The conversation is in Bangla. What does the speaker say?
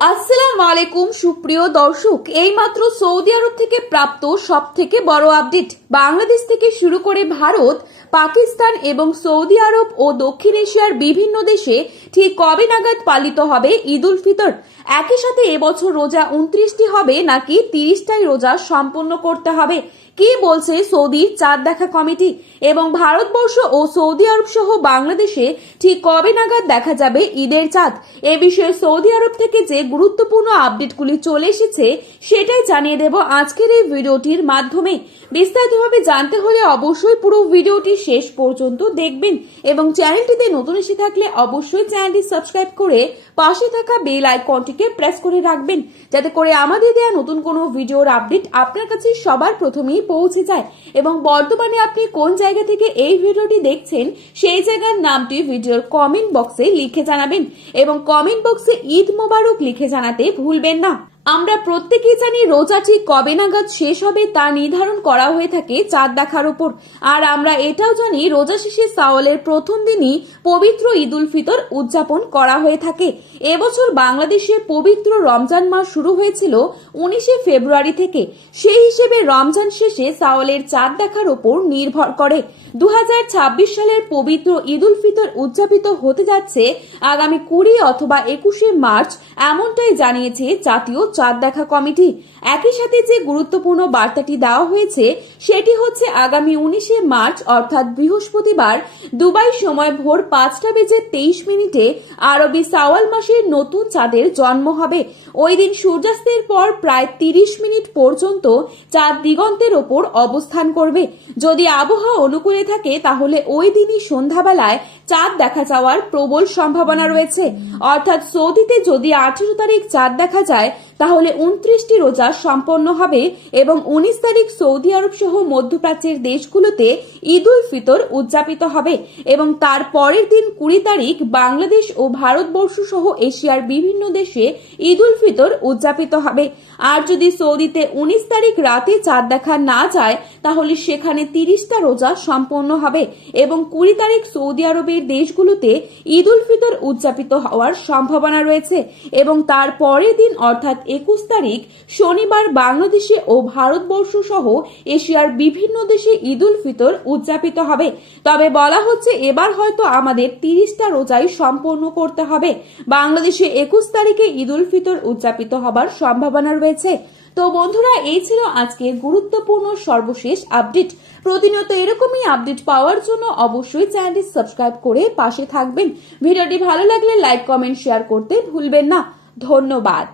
আসসালামু আলাইকুম সুপ্রিয় দর্শক, এইমাত্র সৌদি আরব থেকে প্রাপ্ত সব থেকে বড় আপডেট। বাংলাদেশ থেকে শুরু করে ভারত, পাকিস্তান এবং সৌদি আরব ও দক্ষিণ এশিয়ার বিভিন্ন দেশে ঠিক কবে নাগাদ পালিত হবে ঈদ উল ফিতর? একই সাথে এবছর রোজা 29টি হবে নাকি 30টাই রোজা সম্পন্ন করতে হবে? কি বলছে সৌদির চাঁদ দেখা কমিটি? এবং ভারতবর্ষ ও সৌদি আরব সহ বাংলাদেশে ঠিক কবে নাগাদ দেখা যাবে ঈদের চাঁদ? এ বিষয়ে সৌদি আরব থেকে যে গুরুত্বপূর্ণ আপডেটগুলি চলে এসেছে সেটাই জানিয়ে দেব আজকের এই ভিডিওটির মাধ্যমে। বিস্তারিতভাবে জানতে হলে অবশ্যই পুরো ভিডিওটি শেষ পর্যন্ত দেখবেন এবং চ্যানেলটিতে নতুন এসে থাকলে অবশ্যই চ্যানেলটি সাবস্ক্রাইব করে পাশে থাকা বেল আইকনটিকে প্রেস করে রাখবেন, যাতে করে আমাদের দেওয়া নতুন কোনো ভিডিওর আপডেট আপনার কাছে সবার প্রথমেই পৌঁছে যায়। এবং বর্তমানে আপনি কোন জায়গা থেকে এই ভিডিওটি দেখছেন সেই জায়গার নামটি ভিডিওর কমেন্ট বক্সে লিখে জানাবেন এবং কমেন্ট বক্সে ঈদ মোবারক লিখে জানাতে ভুলবেন না। আমরা প্রত্যেকেই জানি রোজা ঠিক কবে নাগাদ শেষ হবে তা নির্ধারণ করা হয়ে থাকে চাঁদ দেখার উপর। আর আমরা এটাও জানি রোজা শেষে শাওয়ালের প্রথম দিনই পবিত্র ঈদ উল ফিতর উদযাপন করা হয়ে থাকে। এবছর বাংলাদেশে পবিত্র রমজান মাস শুরু হয়েছিল 19শে ফেব্রুয়ারি থেকে। সেই হিসেবে রমজান শেষে শাওয়ালের চাঁদ দেখার উপর নির্ভর করে 2026 সালের পবিত্র ঈদ উল ফিতর উদযাপিত হতে যাচ্ছে আগামী 20 অথবা 21শে মার্চ, এমনটাই জানিয়েছে জাতীয় চাঁদ দেখা কমিটি। একই সাথে যে গুরুত্বপূর্ণ বার্তাটি দেওয়া হয়েছে সেটি হচ্ছে আগামী 19শে মার্চ অর্থাৎ বৃহস্পতিবার দুবাই সময় ভোর 5:23 আরবি শাওয়াল মাসের নতুন চাঁদের জন্ম হবে। ওই দিন সূর্যাস্তের পর প্রায় 30 মিনিট পর্যন্ত চাঁদ দিগন্তের ওপর অবস্থান করবে। যদি আবহাওয়া অনুকূলে থাকে তাহলে ওই দিনই সন্ধ্যাবেলায় চাঁদ দেখা যাওয়ার প্রবল সম্ভাবনা রয়েছে। অর্থাৎ সৌদিতে যদি 18 তারিখ চাঁদ দেখা যায় তাহলে 29টি রোজা সম্পন্ন হবে এবং 19 তারিখ সৌদি আরব সহ মধ্যপ্রাচ্যের দেশগুলোতে ঈদ উল ফিতর উদযাপিত হবে এবং তার পরের দিন 20 তারিখ বাংলাদেশ ও ভারতবর্ষ সহ এশিয়ার বিভিন্ন দেশে ঈদ উল ফিতর উদযাপিত হবে। আর যদি সৌদিতে 19 তারিখ রাতে চাঁদ দেখা না যায় তাহলে সেখানে 30টা রোজা সম্পন্ন হবে এবং 20 তারিখ সৌদি আরবের দেশগুলোতে ঈদ উল ফিতর উদযাপিত হওয়ার সম্ভাবনা রয়েছে এবং তার পরের দিন অর্থাৎ 21 তারিখ শনিবার বাংলাদেশে ও ভারতবর্ষ সহ এশিয়ার বিভিন্ন দেশে ঈদ উল ফিতর উদযাপিত হবে। তবে বলা হচ্ছে এবার হয়তো আমাদের 30টা রোজাই সম্পন্ন করতে হবে। বাংলাদেশে 21 তারিখে ঈদ উল ফিতর উদযাপিত হবার সম্ভাবনা রয়েছে। তো বন্ধুরা, এই ছিল আজকের গুরুত্বপূর্ণ সর্বশেষ আপডেট। প্রতিনিয়ত এরকমই আপডেট পাওয়ার জন্য অবশ্যই চ্যানেলটি সাবস্ক্রাইব করে পাশে থাকবেন। ভিডিওটি ভালো লাগলে লাইক, কমেন্ট, শেয়ার করতে ভুলবেন না। ধন্যবাদ।